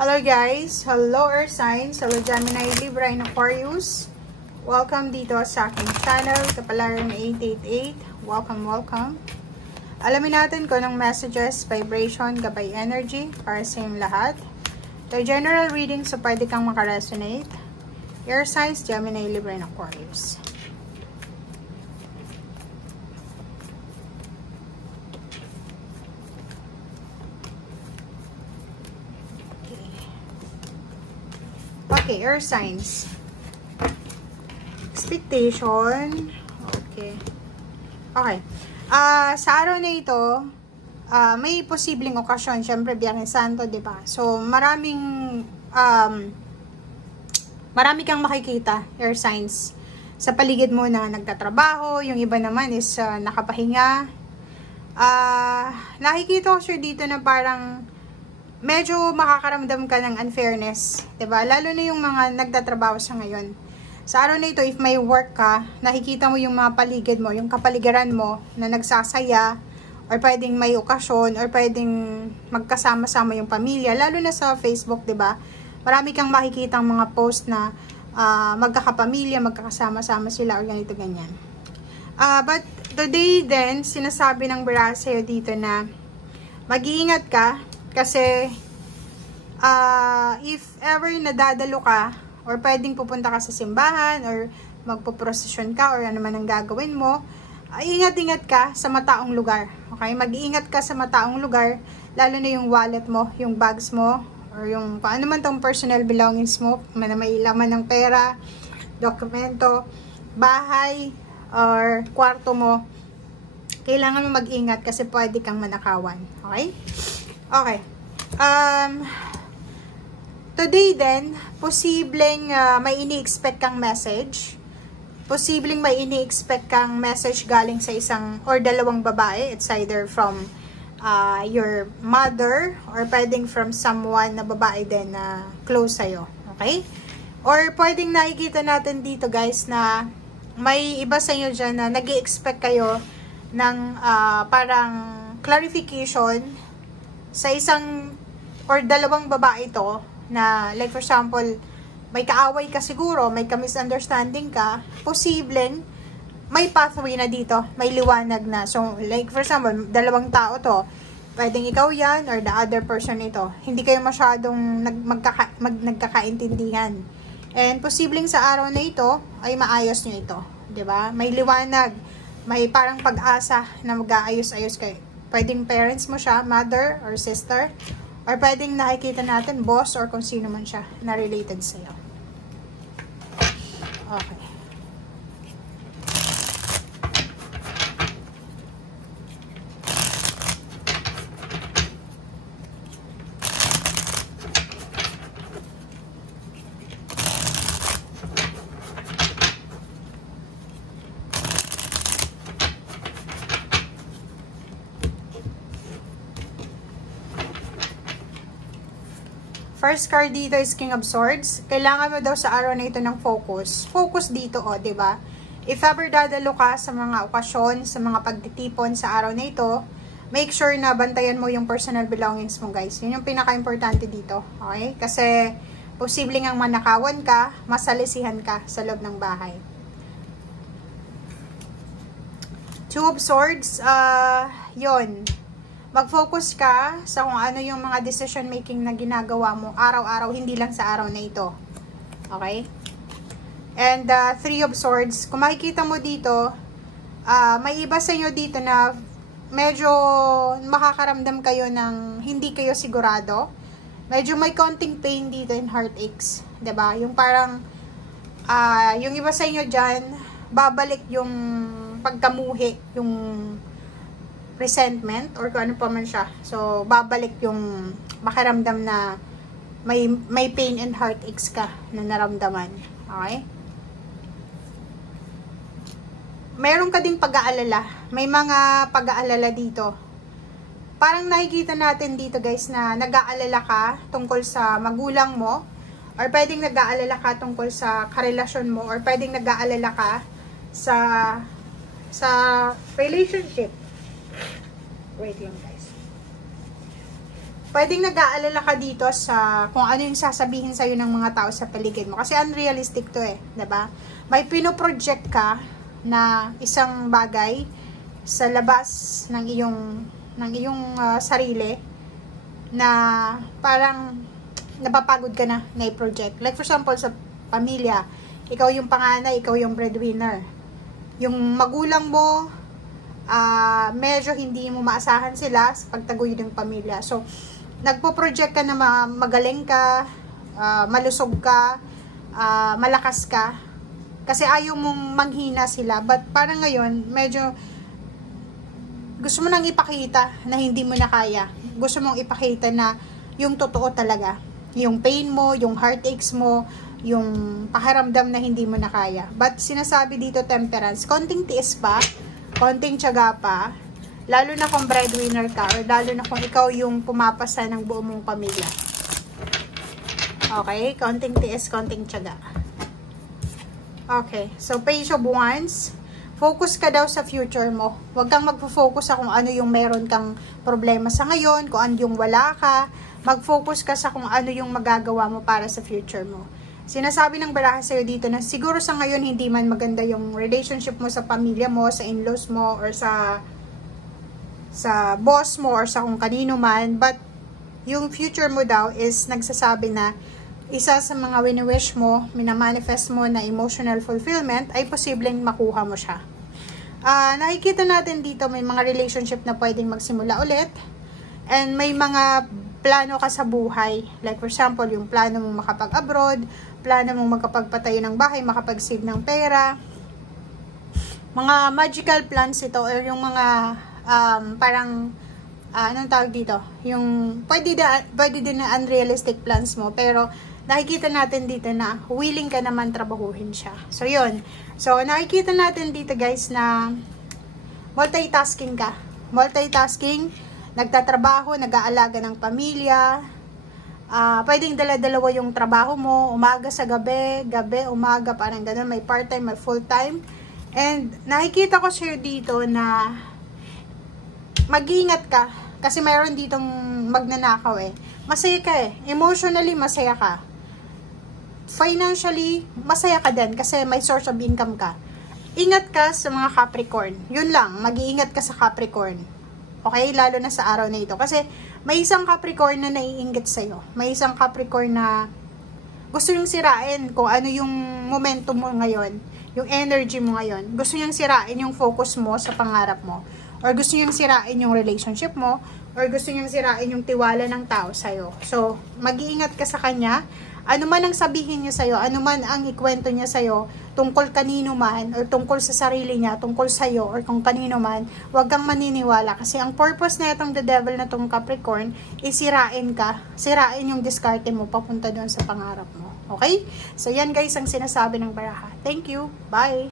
Hello guys! Hello Earth Signs! Hello Gemini, Libra, and Aquarius! Welcome dito sa aking channel, Kapalaran 888. Welcome! Alamin natin kung anong messages, vibration, gabay energy para sa inyong lahat. Ito general reading, so pwede kang makaresonate. Earth Signs, Gemini, Libra, and Aquarius. Okay, Earth Signs. Expectation. Okay. Sa araw na ito, may posibleng okasyon. Siyempre, Biyernes Santo, diba? So, marami kang makikita, Earth Signs, sa paligid mo na nagtatrabaho. Yung iba naman is nakapahinga. Nakikita ko siya dito na parang medyo makakaramdam ka ng unfairness, 'di ba? Lalo na yung mga nagtatrabaho sa ngayon. Sa araw na ito, if may work ka, nakikita mo yung mga paligid mo, yung kapaligiran mo na nagsasaya, or pwedeng may okasyon, or pwedeng magkasama-sama yung pamilya, lalo na sa Facebook, 'di ba? Marami kang makikitang mga post na magkakapamilya, magkakasama-sama sila, or ganito ganyan. But today then, sinasabi ng Birasa sa'yo dito na mag-iingat ka. Kasi, if ever nadadalo ka, or pwedeng pupunta ka sa simbahan, or magpo-prosesyon ka, or ano man ang gagawin mo, ingat-ingat ka sa mataong lugar. Okay? Mag-iingat ka sa mataong lugar, lalo na yung wallet mo, yung bags mo, or yung paano man tong personal belongings mo, na may laman ng pera, dokumento, bahay, or kwarto mo. Kailangan mo mag-ingat kasi pwede kang manakawan. Okay? Okay. Today then, posibleng may ini-expect kang message. Posibleng may ini-expect kang message galing sa isang or dalawang babae. It's either from your mother or pwedeng from someone na babae din na close sa'yo. Okay? Or pwedeng nakikita natin dito guys na may iba sa inyo dyan na nag-i-expect kayo ng parang clarification sa isang or dalawang babae ito na like for example, may kaaway ka siguro, may ka-misunderstanding ka, posibleng may pathway na dito, may liwanag na. So like for example, dalawang tao to, pwedeng ikaw yan or the other person ito. Hindi kayo masyadong nagkakaintindihan. And posibleng sa araw na ito ay maayos nyo ito, 'di ba? May liwanag, may parang pag-asa na mag-aayos-ayos kayo. Pwedeng parents mo siya, mother or sister, or pwedeng nakikita natin boss or kung sino man siya na related sa'yo. Okay. First card dito is King of Swords. Kailangan mo daw sa araw na ito ng focus. Focus dito, o, diba? If ever dadalo ka sa mga okasyon, sa mga pagtitipon sa araw na ito, make sure na bantayan mo yung personal belongings mo, guys. Yun yung pinaka-importante dito, okay? Kasi, posibleng ang manakawan ka, masalisihan ka sa loob ng bahay. Two of Swords, yun. Mag-focus ka sa kung ano yung mga decision making na ginagawa mo araw-araw, hindi lang sa araw na ito. Okay? And Three of Swords, kung makikita mo dito, may iba sa inyo dito na medyo makakaramdam kayo ng hindi kayo sigurado. Medyo may konting pain dito in heartaches. 'Di ba? Yung parang, yung iba sa inyo dyan, babalik yung pagkamuhi, yung resentment or kung ano pa man siya. So, babalik yung makiramdam na may pain and heartaches ka na naramdaman. Okay? Meron ka ding pag-aalala. May mga pag-aalala dito. Parang nakikita natin dito guys na nag-aalala ka tungkol sa magulang mo, or pwedeng nag-aalala ka tungkol sa karelasyon mo, or pwedeng nag-aalala ka sa relationship. Wait lang guys. pwedeng nag-aalala ka dito sa kung ano yung sasabihin sa'yo ng mga tao sa paligid mo. Kasi unrealistic to eh, diba? May pinoproject ka na isang bagay sa labas ng iyong sarili na parang napapagod ka na i-project. Like for example, sa pamilya, ikaw yung panganay, ikaw yung breadwinner. Yung magulang mo, medyo hindi mo maasahan sila sa pagtaguyod ng pamilya. So, nagpo-project ka na magaling ka, malusog ka, malakas ka, kasi ayaw mong manghina sila. But parang ngayon, medyo gusto mo nang ipakita na hindi mo na kaya. Gusto mong ipakita na yung totoo talaga. Yung pain mo, yung heartaches mo, yung pakiramdam na hindi mo na kaya. But sinasabi dito, temperance, konting tiis pa, konting tiyaga pa, lalo na kung breadwinner ka, or lalo na kung ikaw yung pumapasa ng buo mong pamilya. Okay? Konting tiis, konting tiyaga. Okay. So, page of wands. Focus ka daw sa future mo. Huwag kang magpo-focus sa kung ano yung meron kang problema sa ngayon, kung ano yung wala ka. Mag-focus ka sa kung ano yung magagawa mo para sa future mo. Sinasabi ng baraha sa'yo dito na siguro sa ngayon hindi man maganda yung relationship mo sa pamilya mo, sa in-laws mo, or sa boss mo, or sa kung kanino man. But yung future mo daw is nagsasabi na isa sa mga wini-wish mo, minamanifest mo na emotional fulfillment, ay posibleng makuha mo siya. Nakikita natin dito may mga relationship na pwedeng magsimula ulit. And may mga plano ka sa buhay. Like for example, yung plano mong makapag-abroad, plano mong makapagpatayo ng bahay, makapag-save ng pera. Mga magical plans ito, or yung mga parang anong tawag dito? Yung pwede din na unrealistic plans mo, pero nakikita natin dito na willing ka naman trabahuhin siya. So, yun. So, nakikita natin dito guys na multitasking ka. Multitasking, nagtatrabaho, nag-aalaga ng pamilya, pwedeng dala-dalawa yung trabaho mo, umaga sa gabi, umaga, parang ganun, may part-time, may full-time. And nakikita ko sa'yo dito na mag-iingat ka, kasi mayroon ditong magnanakaw eh. Masaya ka eh, emotionally masaya ka. Financially, masaya ka din, kasi may source of income ka. Ingat ka sa mga Capricorn. Yun lang, mag-iingat ka sa Capricorn. Okay, lalo na sa araw na ito. Kasi may isang Capricorn na naiinggit sa'yo. May isang Capricorn na gusto niyang sirain kung ano yung momentum mo ngayon, yung energy mo ngayon. Gusto niyang sirain yung focus mo sa pangarap mo. Or gusto niyang sirain yung relationship mo. Or gusto niyang sirain yung tiwala ng tao sa'yo. So, mag-iingat ka sa kanya. Ano man ang sabihin niya sa'yo, ano man ang ikwento niya sa'yo, tungkol kanino man, or tungkol sa sarili niya, tungkol sa'yo, or kung kanino man, huwag kang maniniwala. Kasi ang purpose na itong the devil na itong Capricorn, is sirain ka. Sirain yung diskarte mo, papunta doon sa pangarap mo. Okay? So, yan guys ang sinasabi ng baraha. Thank you. Bye!